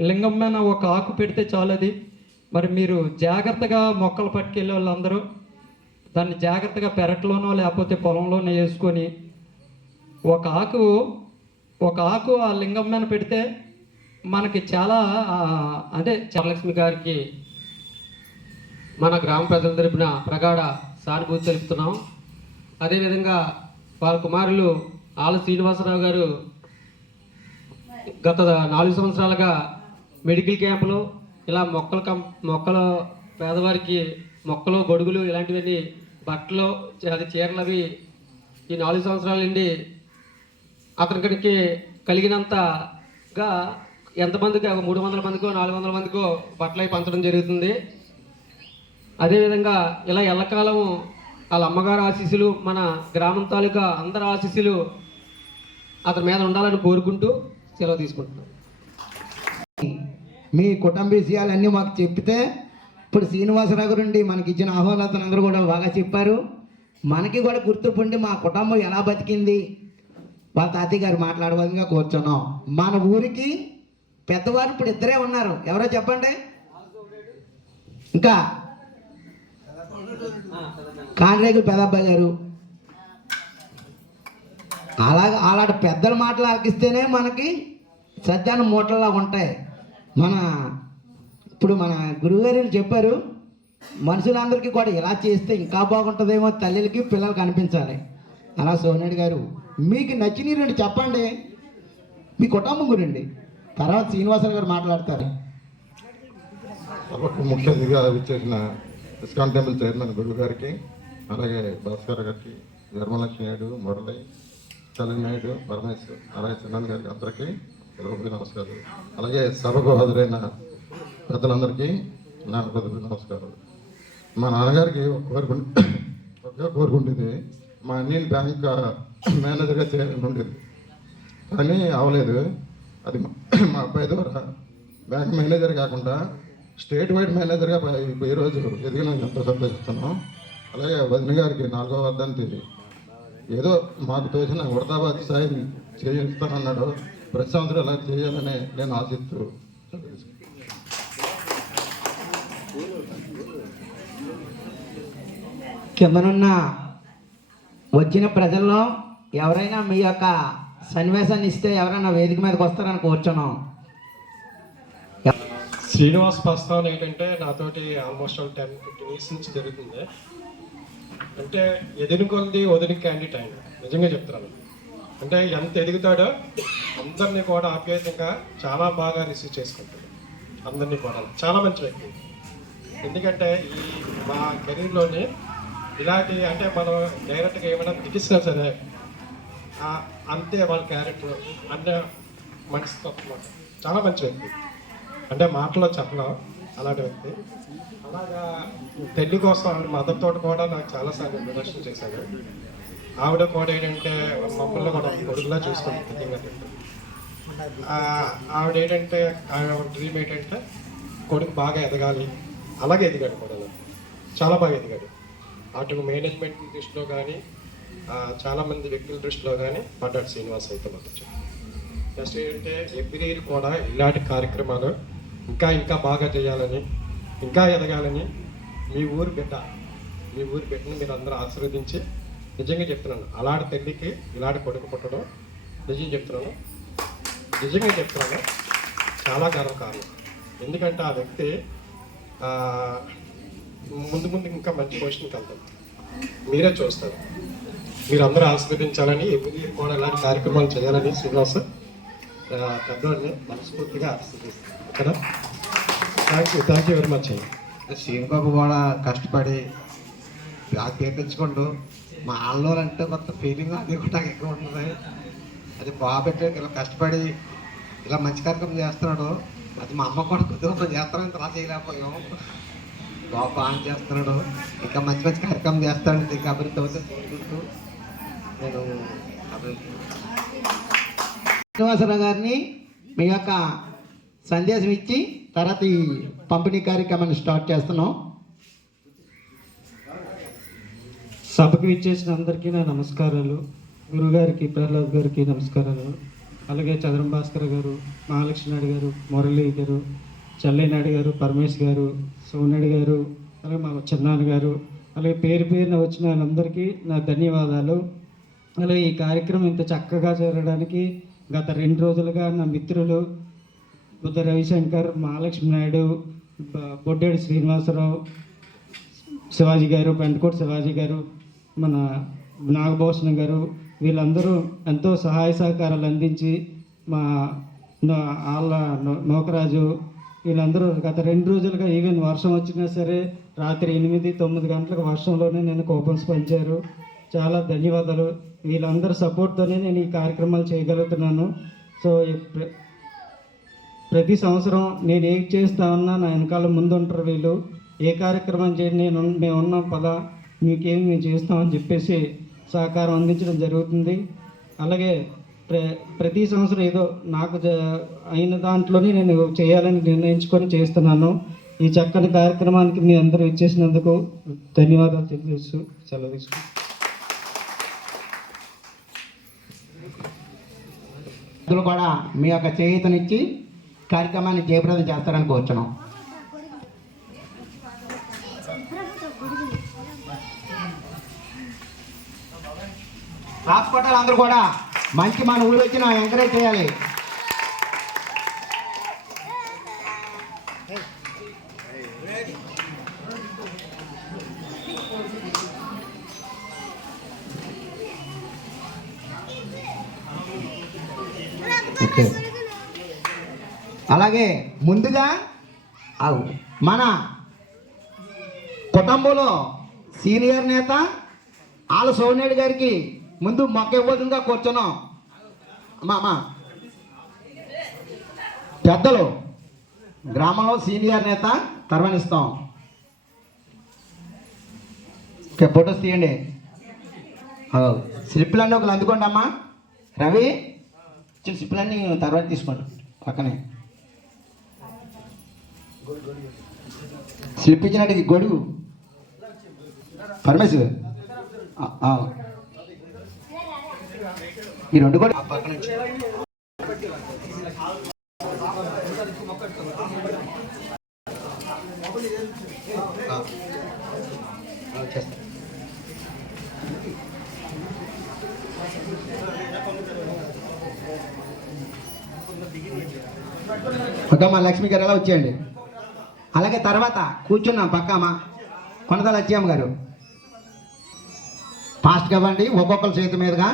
లింగం మీద ఒక ఆకు పెడితే చాలది. మరి మీరు జాగ్రత్తగా మొక్కలు పట్టుకెళ్ళే వాళ్ళందరూ దాన్ని జాగ్రత్తగా పెరట్లోనో లేకపోతే పొలంలోనో వేసుకొని ఒక ఆకు ఆ లింగం మీద పెడితే మనకి చాలా అంటే వరలక్ష్మి గారికి మన గ్రామ ప్రజల తరపున ప్రగాఢ సానుభూతి తెలుపుతున్నాం. అదేవిధంగా వాళ్ళ కుమారులు ఆళ్ళ శ్రీనివాసరావు గారు గత 4 సంవత్సరాలుగా మెడికల్ క్యాంపులు ఇలా మొక్కలు పేదవారికి మొక్కలు గొడుగులు ఇలాంటివన్నీ బట్టలు అది చీరలు అవి ఈ 4 సంవత్సరాల నుండి అతనికి కలిగినంతగా ఎంతమందికి 300 మందికో 400 మందికో బట్టలు అవి పంచడం జరుగుతుంది. అదేవిధంగా ఇలా ఎల్లకాలం వాళ్ళ అమ్మగారు ఆశీస్సులు మన గ్రామం తాలూకా అందరి ఆశీస్సులు అతని మీద ఉండాలని కోరుకుంటూ సెలవు తీసుకుంటున్నాను. మీ కుటుంబ విషయాలన్నీ మాకు చెప్తే ఇప్పుడు శ్రీనివాసరావు గారు నుండి మనకి ఇచ్చిన ఆహ్వానితులు అందరూ కూడా బాగా చెప్పారు. మనకి కూడా గుర్తుపుండి మా కుటుంబం ఎలా బతికింది వాళ్ళ తాతయ్య గారు మాట్లాడవలసిందిగా కూర్చున్నాం. మన ఊరికి పెద్దవారు ఇప్పుడు ఇద్దరే ఉన్నారు. ఎవరో చెప్పండి. ఇంకా కాండ్రేగులు పెదబ్బాయి గారు. అలాంటి పెద్దల మాటలు ఆలకిస్తేనే మనకి సత్యాన్ని మూటలా ఉంటాయి. ఇప్పుడు మన గురువుగారు చెప్పారు, మనుషులందరికీ కూడా ఇలా చేస్తే ఇంకా బాగుంటుందేమో, తల్లికి పిల్లలకి అనిపించాలి. అలా సోనాయుడు గారు మీకు నచ్చిన రెండు చెప్పండి మీ కుటుంబం గురించి, తర్వాత శ్రీనివాసరావు గారు మాట్లాడతారు. సభకు ముఖ్య అతిథిగా విచ్చేసిన ఇస్కాన్ టెంపుల్ చైర్మన్ గురువు గారికి, అలాగే భాస్కర్ గారికి, ధర్మలక్ష్మి నాయుడు, మురళి, చలని నాయుడు, పరమేశ్వర్, అలాగే చిన్న గారికి అందరికీ నమస్కారాలు. అలాగే సభకు హాజరైన పెద్దలందరికీ నా నమస్కారాలు. మా నాన్నగారికి ఒకే కోరుకుంటుంది, మా అన్నీని బ్యాంక్ మేనేజర్గా చేయాలని ఉండేది, కానీ అవలేదు. అది మా అబ్బాయి ద్వారా బ్యాంక్ మేనేజర్ కాకుండా స్టేట్ వైడ్ మేనేజర్గా ఈరోజు ఎదిగినందుకు ఎంతో సంతోషిస్తున్నాం. అలాగే వదిన గారికి 4వ వర్ధంతి ఏదో మాకు తోచిన వృధాబాద్ సాయం చేయిస్తానన్నాడు. ప్రతి సంవత్సరం ఇలా చేయాలని నేను ఆశిస్తూ కిందనున్న వచ్చిన ప్రజల్లో ఎవరైనా మీ యొక్క సన్నివేశాన్ని ఇస్తే ఎవరైనా వేదిక మీదకి వస్తారని కూర్చున్నాం. శ్రీనివాస్ ప్రస్థానం ఏంటంటే నాతోటి ఆల్మోస్ట్ 10-15 ఇయర్స్ నుంచి జరుగుతుంది. అంటే ఎదిన కొలది వదిన క్యాండిడేట్ ఆయన, నిజంగా చెప్తున్నాను. అంటే ఎంత ఎదుగుతాడో అందరినీ కూడా ఆప్యాయంగా చాలా బాగా రిసీవ్ చేసుకుంటాడు. అందరినీ కూడా చాలా మంచి వ్యక్తి. ఎందుకంటే ఈ మా కెరీర్లోని ఇలాంటి అంటే మనం డైరెక్ట్గా ఏమైనా దిగిస్తున్నా సరే అంతే వాళ్ళ క్యారెక్టర్ అంటే మంచి తత్వం, చాలా మంచి వ్యక్తి. అంటే మాటలో చెప్పలేం అలాంటి వ్యక్తి. అలాగా పెళ్లి కోసం ఆవిడ మదర్తో కూడా నాకు చాలాసార్లు ఇంట్రడక్షన్ చేశాను. ఆవిడ కూడా ఏంటంటే మమ్మల్ని కూడా కొడుకులా చూసుకుంటుంది. ఆవిడ ఏంటంటే డ్రీమ్ ఏంటంటే కొడుకు బాగా ఎదగాలి. అలాగే ఎదిగాడు కూడా, చాలా బాగా ఎదిగాడు. అటు మేనేజ్మెంట్ దృష్టిలో కానీ చాలామంది వ్యక్తుల దృష్టిలో కానీ పడ్డాడు శ్రీనివాస్ అయితే మాత్రం. నెక్స్ట్ ఏంటంటే ఎవ్రీ ఇయర్ కూడా ఇలాంటి కార్యక్రమాలు ఇంకా బాగా చేయాలని, ఇంకా ఎదగాలని మీ ఊరు బిడ్డను మీరు అందరూ ఆశీర్వదించి, నిజంగా చెప్తున్నాను అలాంటి తల్లికి ఇలాంటి కొడుకు పుట్టడం నిజంగా చెప్తున్నాను చాలా గర్వకారణం. ఎందుకంటే ఆ వ్యక్తి ముందు ఇంకా మంచి పొజిషన్కి వెళ్తాడు. మీరే చూస్తారు. మీరు అందరూ ఆశీర్వదించాలని, ఎవ్రీ ఇయర్ కూడా ఇలాంటి కార్యక్రమాలు చేయాలని శ్రీనివాస్ పెద్దవాడిని మనస్ఫూర్తిగా ఆశీర్వదిస్తాను కదా. థ్యాంక్ యూ వెరీ మచ్ అండి. శ్రీనిబాబు కూడా కష్టపడి బ్యాగ్ తెప్పించుకుంటూ మా ఆళ్ళలో అంటే కొత్త ఫీలింగ్ అది కూడా నాకు ఎక్కువ ఉంటుంది. అది బాబెట్టి ఇలా కష్టపడి ఇలా మంచి కార్యక్రమం చేస్తున్నాడు. అది మా అమ్మ కూడా కొద్దిగా చేస్తాను, ఇంత అలా చేయలేకపోయాం. బాబు బాగా చేస్తున్నాడు, ఇంకా మంచి కార్యక్రమం చేస్తాడు, ఇంకా అభివృద్ధి అవుతుంది కోరుకుంటూ నేను శ్రీనివాసరావు గారిని మీ యొక్క సందేశం ఇచ్చి తర్వాత ఈ పంపిణీ కార్యక్రమాన్ని స్టార్ట్ చేస్తున్నాం. సభకు ఇచ్చేసిన అందరికీ నా నమస్కారాలు. గురుగారికి, ప్రహ్లాద్ గారికి నమస్కారాలు. అలాగే చంద్రం భాస్కర్ గారు, మహాలక్ష్మి నాయుడు గారు, మురళి గారు, చల్లయ్య నాయుడు గారు, పరమేశ్ గారు, సోనాయుడు గారు, అలాగే మా చిన్నాన్న గారు, అలాగే పేరున వచ్చిన వాళ్ళందరికీ నా ధన్యవాదాలు. అలాగే ఈ కార్యక్రమం ఇంత చక్కగా జరగడానికి గత 2 రోజులుగా నా మిత్రులు బుద్ధ రవిశంకర్, మహాలక్ష్మి నాయుడు, బొడ్డేడు శ్రీనివాసరావు, శివాజీ గారు, పెంటకోట శివాజీ గారు, మన నాగభూషణ్ గారు, వీళ్ళందరూ ఎంతో సహాయ సహకారాలు అందించి మా వాళ్ళ నోకరాజు వీళ్ళందరూ గత 2 రోజులుగా ఈవెన్ వర్షం వచ్చినా సరే రాత్రి 8-9 గంటలకు వర్షంలోనే నేను కూపన్స్ పంచారు. చాలా ధన్యవాదాలు. వీళ్ళందరూ సపోర్ట్తోనే నేను ఈ కార్యక్రమాలు చేయగలుగుతున్నాను. సో ప్రతి సంవత్సరం నేను ఏం చేస్తా ఉన్నా నా వెనకాల ముందుంటారు వీళ్ళు. ఏ కార్యక్రమం చేయండి మేము ఉన్నాం పదా మీకేమి మేము చేస్తామని చెప్పేసి సహకారం అందించడం జరుగుతుంది. అలాగే ప్రతి సంవత్సరం ఏదో నాకు అయిన దాంట్లోనే నేను చేయాలని నిర్ణయించుకొని చేస్తున్నాను. ఈ చక్కని కార్యక్రమానికి మీ అందరూ ఇచ్చేసినందుకు ధన్యవాదాలు తెలియజేస్తూ సెలవు తీసుకుంటాను. కూడా మీ యొక్క చేయూతనిచ్చి కార్యక్రమాన్ని జయప్రదం చేస్తారని కోరుచున్నాం. హాస్పిటల్ అందరూ కూడా మంచి మన ఊరు వచ్చిన ఎంకరేజ్ చేయాలి. ఓకే, అలాగే ముందుగా మన కుటుంబంలో సీనియర్ నేత ఆల సోనేడు గారికి ముందు మొక్క ఇవ్వదుగా కూర్చున్నాం. అమ్మా పెద్దలు గ్రామంలో సీనియర్ నేత తర్వనిస్తాం. ఓకే, ఫొటోస్ తీయండి. స్లిప్లన్నీ ఒకరు అందుకోండి అమ్మా. రవి చిన్న స్లిప్లన్నీ తర్వాత తీసుకోండి. పక్కనే స్లిప్ ఇచ్చినట్టు గొడుగు పరమేశ్వర్ ఈ 2 కూడా పక్క నుంచి మా లక్ష్మి గారు ఎలా వచ్చేయండి. అలాగే తర్వాత కూర్చున్నాం పక్కమ్మ కొనదల అచ్చమ్మ గారు. ఫాస్ట్గా ఇవ్వండి ఒక్కొక్కరు చేతి మీదుగా.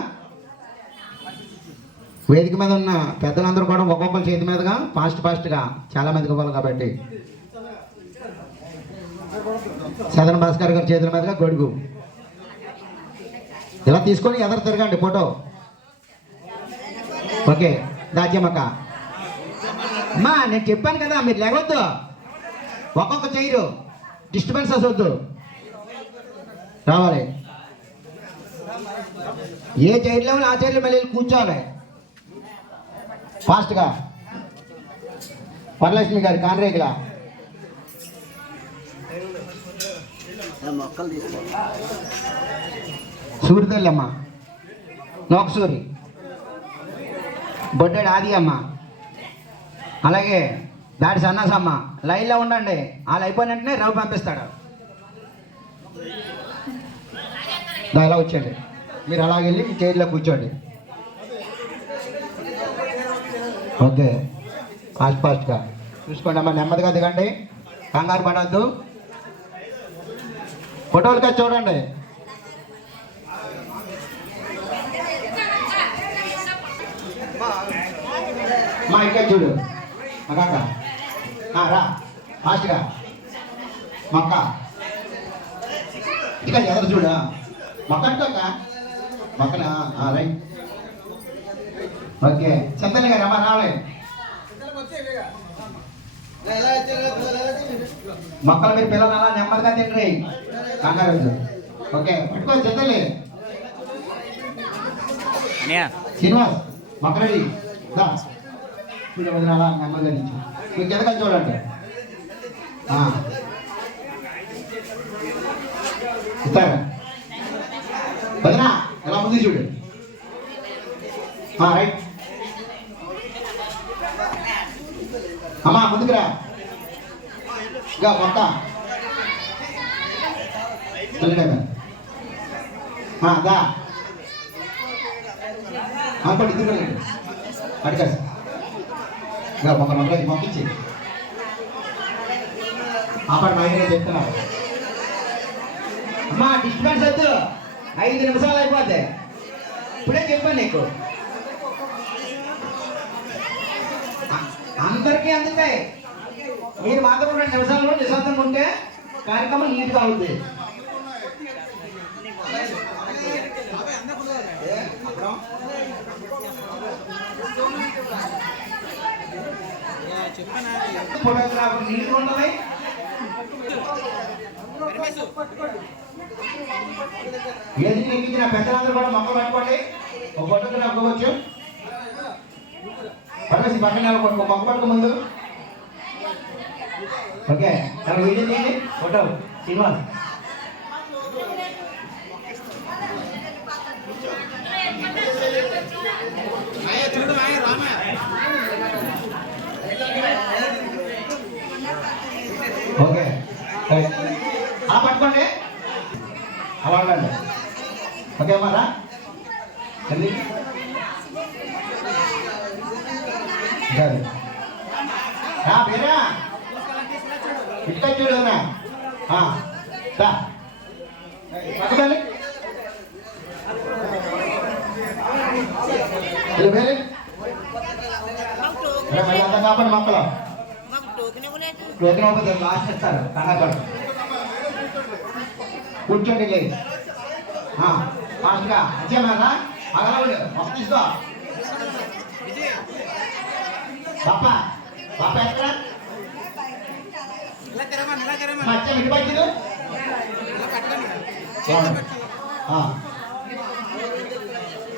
వేదిక మీద ఉన్న పెద్దలందరూ కూడా ఒక్కొక్కరు చేతి మీదుగా ఫాస్ట్గా చాలామందికి ఇవ్వాలి కాబట్టి సదరన్ భాస్కర్ గారి చేతుల మీదుగా గొడుగు ఇలా తీసుకొని ఎదరు తిరగండి ఫోటో. ఓకే, దాచ్యమ్మక్క అమ్మా నేను చెప్పాను కదా మీరు లేవద్దు, ఒక్కొక్క చైరు డిస్టర్బెన్స్ వద్దు, రావాలి. ఏ చైర్లో ఆ చైర్లో మళ్ళీ కూర్చోవాలి ఫాస్ట్గా. వరలక్ష్మి గారి కాన్రేగుల సూరితల్లి అమ్మ, నోకసూరి, బొడ్డేడు ఆది అమ్మ, అలాగే దాడి సన్నాసమ్మ. లైన్లో ఉండండి, వాళ్ళు అయిపోయిన వెంటనే రవి పంపిస్తాడు. ఇలా వచ్చేయండి, మీరు అలాగెళ్ళి మీ చైర్లో కూర్చోండి. ఓకే, ఫాస్ట్గా చూసుకోండి అమ్మా, నెమ్మదిగా దిగండి, కంగారు పడద్దు. ఫోటోలుగా చూడండి. మా ఇంకా చూడు అక్క, రా ఫాస్ట్గా. మొక్క ఇక ఎవరు చూడ మొక్క అంటాక మొక్కన రైట్. ఓకే, చందన్ గారు అమ్మ రావాలి. మొక్కలు మీరు పిల్లలు అలా నెమ్మదిగా తిండి కంగారు. ఓకే, పట్టుకో చందన్లే. శ్రీనివాస్ మొక్క రెడీ చూడ వదిన అలా నెమ్మదిగా నుంచి మీరు జతకలు చూడండి. ఇస్తారా వదిన ఎలా ముందు చూడు. రైట్ అమ్మా ముందుకు రా. ఇంకా మొక్క దా పడి తిరగండి అడిగారు. ఇంకా ఒక మొక్కించి ఆపడి నాయనే చెప్తున్నారు. అమ్మా డిస్టర్బెన్స్ వద్దు, 5 నిమిషాలు అయిపోతే ఇప్పుడే చెప్పాను నీకు. అందరికీ అందుతాయి. మీరు మాత్రం 2 నిమిషాల్లో నిశ్శబ్దంగా ఉంటే కార్యక్రమం నీట్గా అవుతుంది. ఫోటోగ్రాఫర్ నీట్గా ఉండాలి. ఏది ఎక్కించిన పెద్దలందరూ కూడా మొక్కలు పట్టుకోండి. ఒక ఫోటోగ్రాఫ్ అవ్వచ్చు. పట్టేసి పక్కన మొక్క పట్టుకో ముందు. ఓకే, వీడియో తీయండి. ఫోటో శ్రీనివాస్. ఓకే, అలా పట్టుకోండి, అలా ఉండండి. ఓకే అమ్మారా తల్లి వేరా ఇట్లా చూడనా పట్టుకోండి. మళ్ళీ అంత కాపాడు మొక్కలు టోకెన్ లాస్ట్ ఇస్తారు. కన్నాకడు కూర్చోండి లేదు ఫాస్ట్గా వచ్చేమారా అలా మొక్క తీసుకో. పాపా పాప ఎక్కడ వచ్చా ఇటు పట్టిదు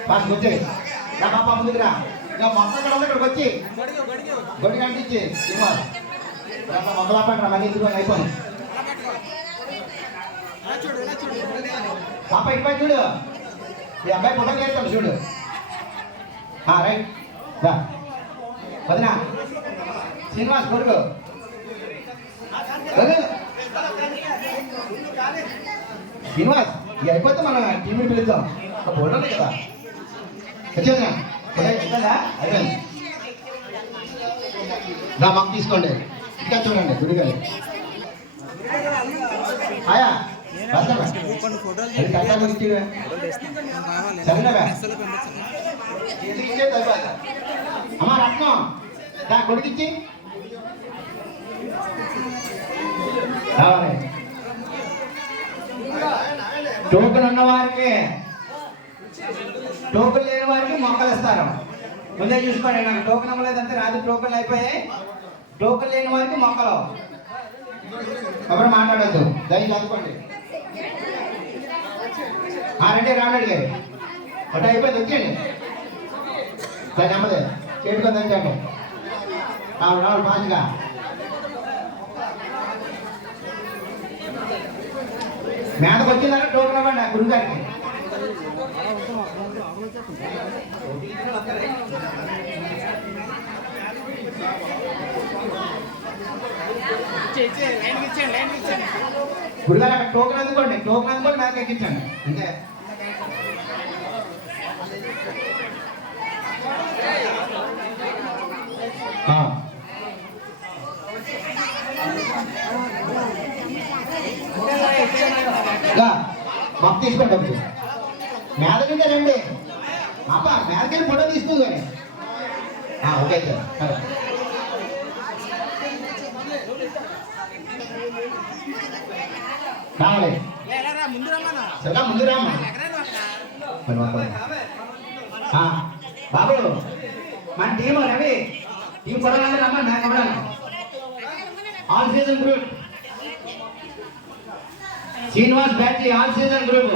ఫాస్ట్ వచ్చే నా పాప ముందుకురా. ఇలా మొక్క ఇక్కడ ఉంది, ఇక్కడికి వచ్చి గొడ్డి కంటించి ఇవ్వాలి. మొక్కలు ఆపండి మళ్ళీ ఇందులో అయిపోయింది. పాప ఇటు పట్టి చూడు, ఈ అబ్బాయి ఫోటో చేస్తాడు చూడు. రైట్ వదినా శ్రీనివాస్ కొడుకు శ్రీనివాస్ ఇది అయిపోతే మనం టీవీ పిలుద్దాం. ఒక ఫోటో ఉంది కదా వచ్చేదా అయిపోయింది. మాకు తీసుకోండి. ఇంకా చూడండి గుడిగా ఆయా అమ్మా రత్నం దా కొడుకిచ్చి టోకెన్ ఉన్న వారికి, టోకెన్ లేని వారికి మొక్కలు ఇస్తారు. ముందే చూసుకోండి. నాకు టోకెన్ అవ్వలేదంటే రాత్రి టోకెన్లు అయిపోయాయి. టోకెన్ లేని వారికి మొక్కలు ఎవరు మాట్లాడద్దు, దయచేసి చదువుకోండి. రెడ్డి రామరెడ్డి గారు ఒకటి అయిపోయింది వచ్చేయండి. దాని అమ్మదే చేటుకుందని చెప్పండి. రావుడు ఫాస్ట్గా మేతకు వచ్చిందంటే టోకెన్ ఇవ్వండి గురుగారికి. గురుగారు అక్కడ టోకెన్ అందుకోండి, టోకెన్ అందుకోండి, మేతకు ఎక్కించండి అంతే. మొక్క తీసుకోండి డబ్బు మేదకంటే రండి. అబ్బా మేదకెళ్ళి ఫోటో తీసుకుంది కానీ ఓకే సార్. రావాలి సరిగా ముందు రామ్మా బాబు. మన టీము రవి టీం కొడాలంటే రమ్మా. నాకు Kodali all season group Srinivas battery all season group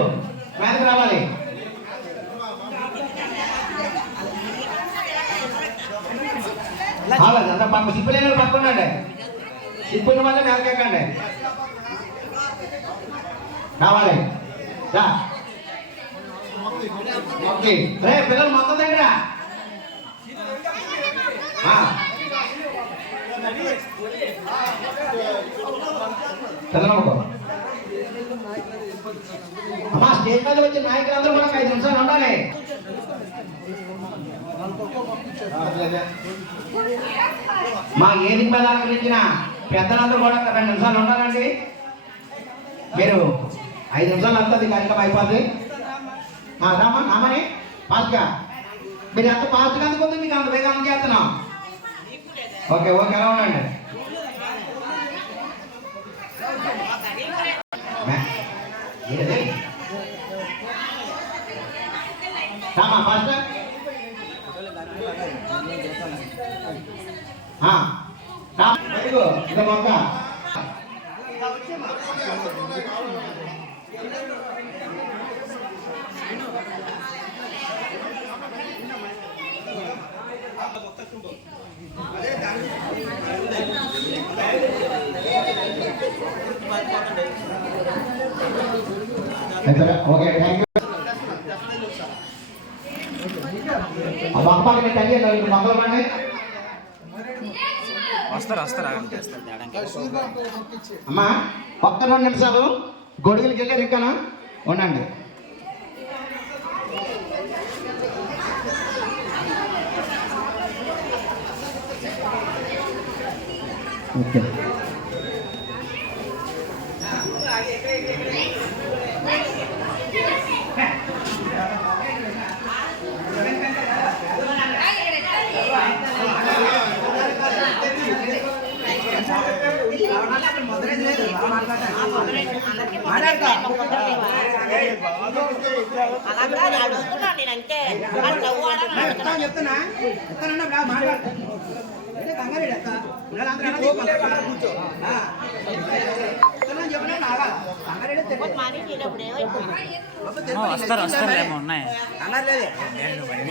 మేరకు రావాలి. అంతా పక్క సిప్పులేని వాళ్ళు పక్కనండి. సిప్పున్న వల్ల మేరకెక్కండి రావాలి. రే పిల్లలు మొత్తం దగ్గర పిల్లలు అమ్మా స్టేజ్ మీద వచ్చే నాయకులందరూ కూడా 5 నిమిషాలు ఉండాలి. మా ఏదిక మీద అలంకరించిన పెద్దలందరూ కూడా 2 నిమిషాలు ఉండాలండి. మీరు 5 నిమిషాలు అంతా కార్యక్రమం అయిపోద్ది. రామా నామని ఫాస్ట్గా మీరు ఎంత ఫాస్ట్గా అందుకుంది మీకు అంత వేగంగా చేస్తున్నాం. ఓకే ఓకే ఎలా ఉండండి రామా ఫాస్ట్ ఇక మొక్క ఓకే థ్యాంక్ యూ ఆ మొక్క పక్కన తగ్గి మొక్కలు పండి అమ్మా ఒక్క 2 నిమిషాలు గొడుగులకి వెళ్ళారు ఇంకానా ఉండండి ఓకే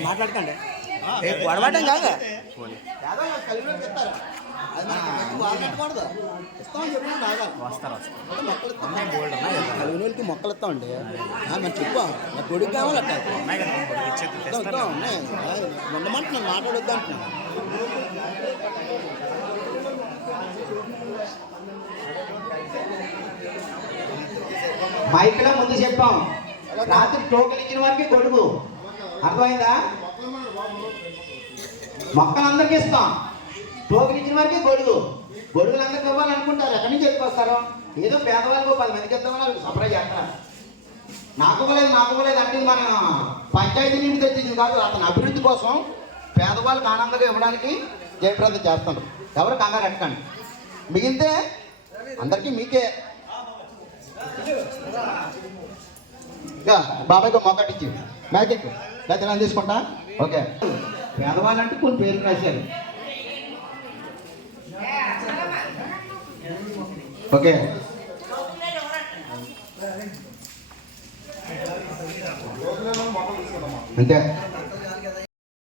మాట్లాడకండి వడబడ్డం కాదు కలిగినోళ్ళకి మొక్కలు ఇస్తామండి మరి చెప్పు మరి కొడుకు కావాలి అట్లా ఉండమంటున్నాను మాట్లాడొద్దు అంటున్నాను మైక్లో ముందు చెప్పాం రాత్రి టోకెన్ ఇచ్చిన వారికి గొడుగు అర్థమైందా మొక్కలందరికీ ఇస్తాం టోకెన్ ఇచ్చిన వారికి గొడుగులు అందరికి ఇవ్వాలనుకుంటారు ఎక్కడి నుంచి ఎత్తుకొస్తారు ఏదో పేదవాళ్ళకు 10 మందికి ఇద్దామని సప్లై చేస్తారు నాకు ఇవ్వలేదు అంటే మన పంచాయతీ నుండి తెచ్చింది కాదు అతని అభివృద్ధి కోసం పేదవాళ్ళకి ఆనందంగా ఇవ్వడానికి జయప్రదం చేస్తాడు ఎవరు కంగారు ఎట్టకండి మిగిలితే అందరికీ మీకే బాబాయ్కి మొక్కటిచ్చి మ్యాజిక్ లేదా తీసుకుంటా ఓకే పేదవాళ్ళంటే కొన్ని పేర్లు రాశారు ఓకే అంతే